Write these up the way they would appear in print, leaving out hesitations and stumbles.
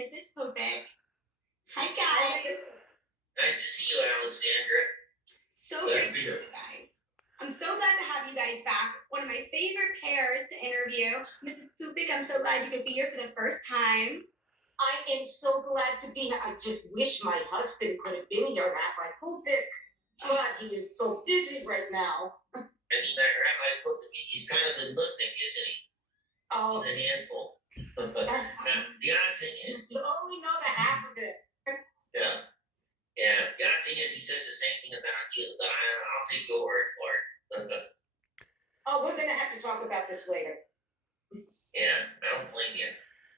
Mrs. Popek. Hi, guys. Nice to see you, Alexandra. So great to see you guys. I'm so glad to have you guys back. One of my favorite pairs to interview. Mrs. Popek, I'm so glad you could be here for the first time. I am so glad to be here. I just wish my husband could have been here, Rabbi Popek, but he is so busy right now. I mean, Rabbi Popek, he's kind of a nutmeg, isn't he? Oh, He's a handful. The odd thing is, you only know the half of it. yeah. The odd thing is, he says the same thing about you, but I'll take your word for it. Oh, we're gonna have to talk about this later. Yeah, I don't blame you.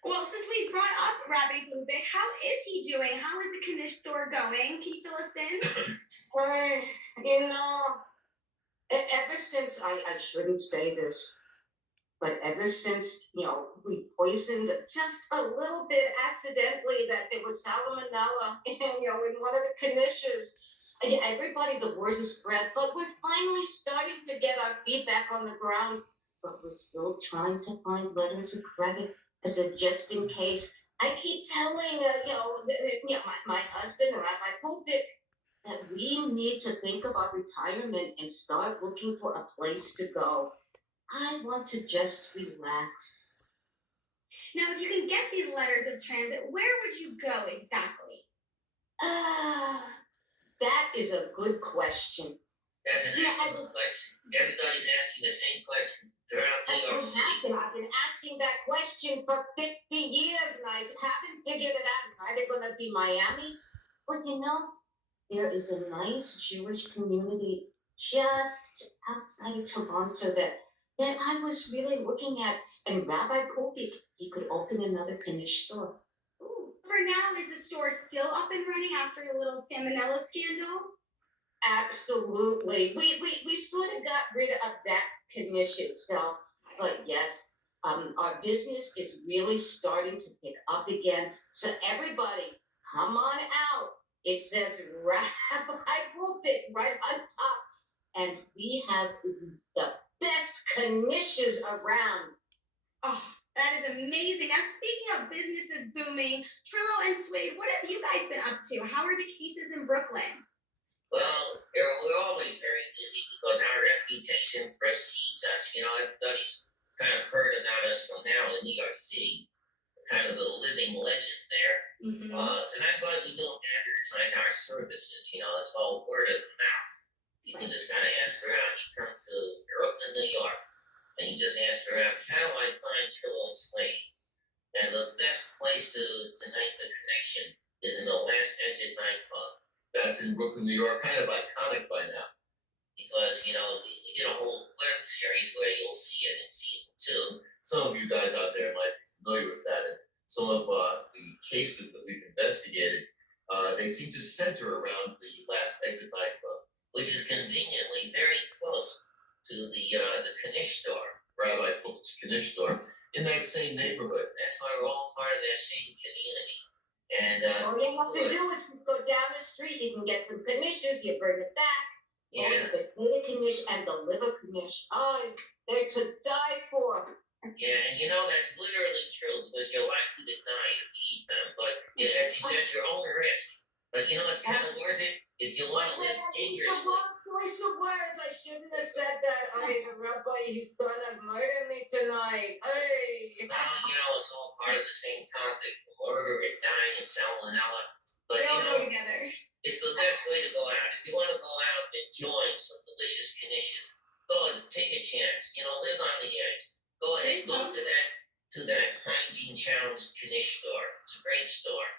Well, since we brought up Rabbi Popek, how is he doing? How is the Knish store going? Can you fill us in? Well, you know, ever since I shouldn't say this, but ever since, we poisoned just a little bit accidentally that there was salmonella in one of the Knishes. Everybody, the word has spread, but we're finally starting to get our feet back on the ground. But we're still trying to find letters of credit as a just in case. I keep telling, my husband, Rabbi Popek, that we need to think about retirement and start looking for a place to go. I want to just relax. Now, if you can get these letters of transit, where would you go exactly? That is a good question. That's an excellent question. Everybody's asking the same question throughout New York City. I've been asking that question for 50 years and I haven't figured it out. It's either going to be Miami, but there is a nice Jewish community just outside of Toronto that I was really looking at. And Rabbi Popek, he could open another Knish store. Ooh. For now, is the store still up and running after the little salmonella scandal? Absolutely. We sort of got rid of that Knish itself. But yes, our business is really starting to pick up again. So everybody, come on out. It says Rabbi Popek right on top. And we have the best Knishes around. Oh, that is amazing. Now, speaking of businesses booming, Trillo and Suede, what have you guys been up to? How are the cases in Brooklyn? Well, we're always very busy because our reputation precedes us. Everybody's kind of heard about us from now in New York City, kind of the living legend there. Mm-hmm. So that's why we don't advertise our services. It's all word of mouth. People just kind of ask around. You come to Brooklyn, New York, and you just ask around, how do I find Trillo and Suede? And the best place to make the connection is in the Last Exit nightclub. That's in Brooklyn, New York, kind of iconic by now. Because, we did a whole web series where you'll see it in season 2. Some of you guys out there might be familiar with that. And some of the cases that we've investigated, they seem to center around the Last Exit nightclub, which is conveniently very close to the Knish store, Rabbi Popek's Knish store, in that same neighborhood. That's why we're all part of that same community. And all you have to do is just go down the street. You can get some Knishes. You bring it back. Yeah. The potato Knish and the liver Knish. Oh, they're to die for. Yeah, and that's literally true because you're likely to die if you eat them. But as you said, your own risk. But it's kind of worth it if you want to live dangerously. The wrong choice of words. I shouldn't have said that. The rabbi, he's gonna murder me tonight. Hey. Well, it's all part of the same topic: murder and dying and salmonella. But they all go together. It's the best way to go out. If you want to go out and enjoy some delicious Knishes, go and take a chance. Live on the edge. Go ahead, go to that hygiene challenged Knish store. It's a great store.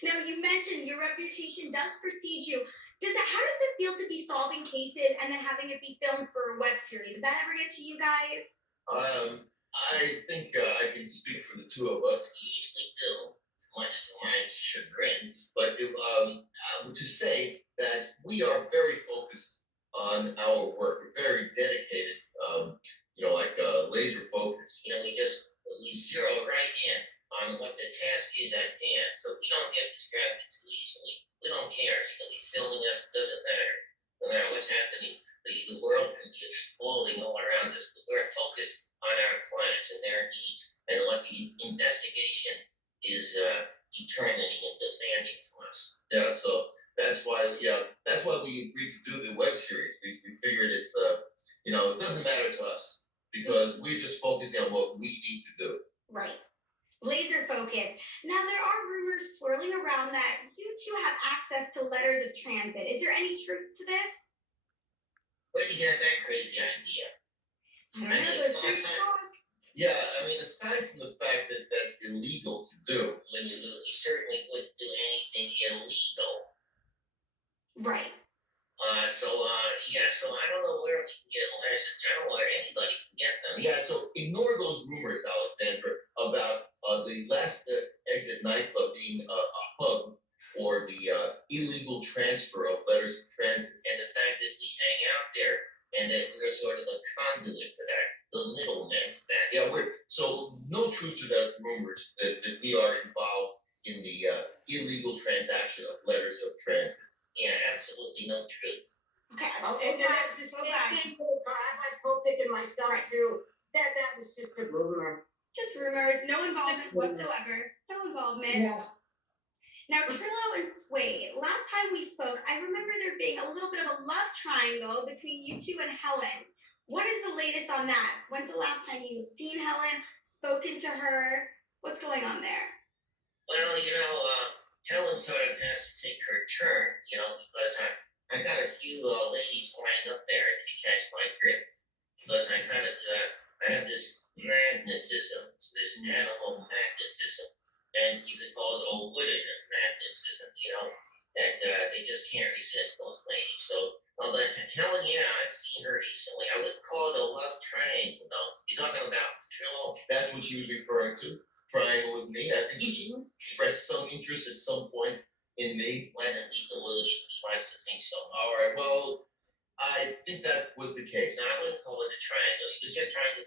Now, you mentioned your reputation does precede you. How does it feel to be solving cases and then having it be filmed for a web series? Does that ever get to you guys? I think I can speak for the two of us. We usually do, much to my chagrin. But to say that we are very focused on our work. We're very dedicated, laser focused. We zero right in on what the task is at hand. So we don't get distracted too easily. We don't care. Filming us doesn't matter. No matter what's happening, the world can be exploding all around us. We're focused on our clients and their needs and what the investigation is determining and demanding from us. Yeah, so that's why we agreed to do the web series because we figured it's it doesn't matter to us because we're just focusing on what we need to do. Right. Laser focus. Now, there are rumors swirling around that you two have access to letters of transit. Is there any truth to this? Where do you get that crazy idea? I don't I know, mean, but it's there's not. talk. Yeah, I mean, aside from the fact that that's illegal to do, which we certainly wouldn't do anything illegal. Right. So I don't know where we can get letters in general, where anybody can get them. Yeah, so ignore those rumors, Alexandra, about the last exit nightclub being a hub for the illegal transfer of letters of transit, and the fact that we hang out there, and that we're sort of a conduit for that, the middleman for that. Yeah, we're so no truth to that rumors that we are involved in the illegal transaction of letters of transit. Yeah, absolutely no truth. Okay, I'm Oh, so and glad. that's the So same glad. thing with Popic and myself Right. too. That was just a rumor. Just rumors, no involvement Just rumors. whatsoever. No involvement. Yeah. Now, Trillo and Suede, last time we spoke, I remember there being a little bit of a love triangle between you two and Helen. What is the latest on that? When's the last time you've seen Helen, spoken to her? What's going on there? Well, Helen sort of has to take her turn, because I got a few ladies lined up there, if you catch my drift, because I have this magnetism, it's this animal magnetism, and you could call it a wooden magnetism, that they just can't resist those ladies. So, although Helen, yeah, I've seen her recently. I wouldn't call it a love triangle, though. You're talking about Trillo? That's what she was referring to. Triangle with me. I think she expressed some interest at some point in me. Why not be deluded? He likes to think so. All right. Well, I think that was the case. No, I wouldn't call it a triangle. She was just trying to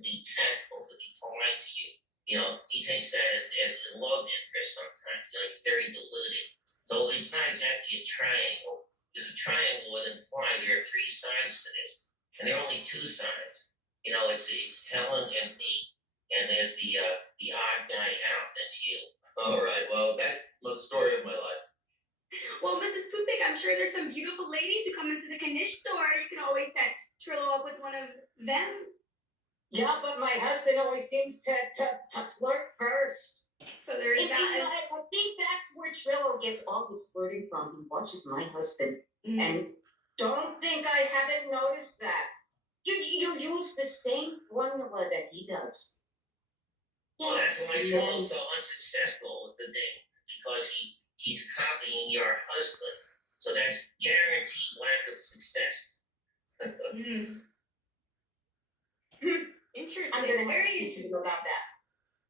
be tactful, to be polite to you. He takes that as a love interest sometimes. He's very deluded. So it's not exactly a triangle. Because a triangle would imply there are three sides to this, and there are only two sides. It's Helen and me, and there's the odd guy out. That's you. All right. Well, that's the story of my life. Well, Mrs. Pupik, I'm sure there's some beautiful ladies who come into the Knish store. You can always set Trillo up with one of them. Yeah, but my husband always seems to flirt first. So there's And, that. I think that's where Trillo gets all his flirting from. He watches my husband. Mm. And don't think I haven't noticed that. You use the same formula that he does. Well, that's why Trillo's so unsuccessful with the thing, because he's copying your husband. So that's guaranteed lack of success. Mm. Interesting. I'm gonna have to Very speak to interesting. him about that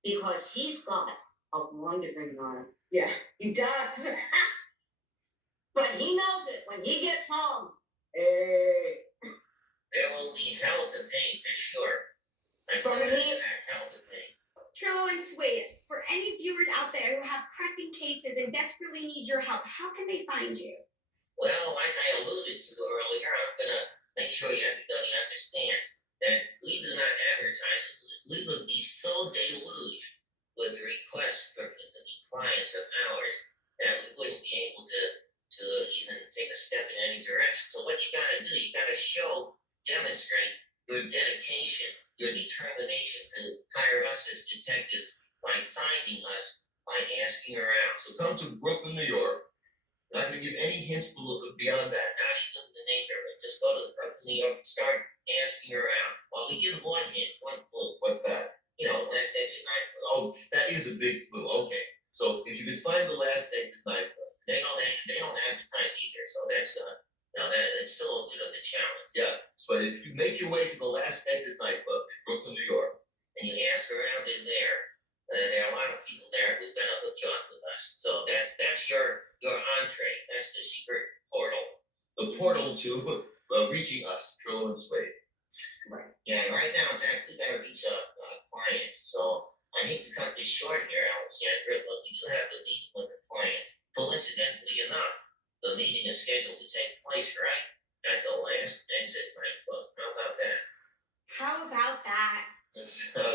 because he's got a wandering mind. Yeah, he does. But he knows it when he gets home. Hey, There will be hell to pay for sure. I For feel me- that hell to pay. Trillo and Suede, for any viewers out there who have pressing cases and desperately need your help, how can they find you? Well, like I alluded to earlier, I'm gonna make sure everybody understands that we do not advertise it. We would be so deluged with requests to be clients of ours that we wouldn't be able to even take a step in any direction. So what you gotta do, you gotta demonstrate your dedication, your determination to hire us as detectives by finding us, by asking around. So come to Brooklyn, New York. I'm not going to give any hints beyond that, not even the neighborhood. Just go to Brooklyn, New York, and start asking around. Well, we give one hint, one clue. What's that? Last exit nightclub. Oh, that is a big clue. Okay, so if you could find the last exit nightclub, they don't advertise either. So that's that's still a bit of a challenge. Yeah. So if you make your way to the last exit nightclub in Brooklyn, New York, and you ask around in there, there are a lot of people there who're gonna hook you up with us. So that's your entree. That's the secret portal. The portal to reaching us, Trillo and Suede. Right. Yeah, right now, in fact, we gotta reach a client. So I hate to cut this short here, Alexandra, but we do have the meeting with the client. Coincidentally enough, the meeting is scheduled to take place right at the last exit nightclub. How about that? How about that?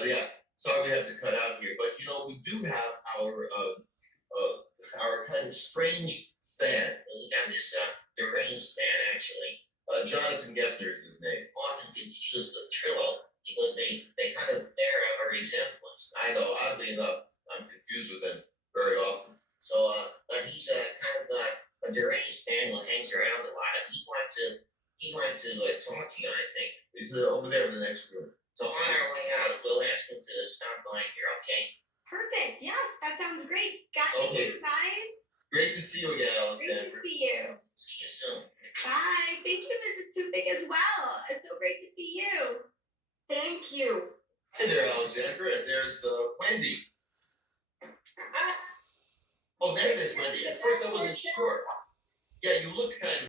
Yeah. sorry we have to cut out here, but you know, we do have our kind of strange fan. We got this deranged fan actually, Jonathan Geffner is his name. often confused with Trillo because they kind of bear a resemblance. I know, oddly enough, I'm confused with them very often. So, but he's kind of a deranged fan who hangs around a lot, and he wanted to talk to you, I think. He's over there in the next room. So on our way out, we'll ask him to stop by here, okay? Perfect. Yes, that sounds great. Got Okay. you guys. Great to see you again, Great to Alexander. see you. See you soon. Bye. Thank you, Mrs. Poopik, as well. It's so great to see you. Thank you. Hi there, Alexander, and there's Wendy. Oh, there it is, Wendy. At first I wasn't sure. Yeah, you looked kind of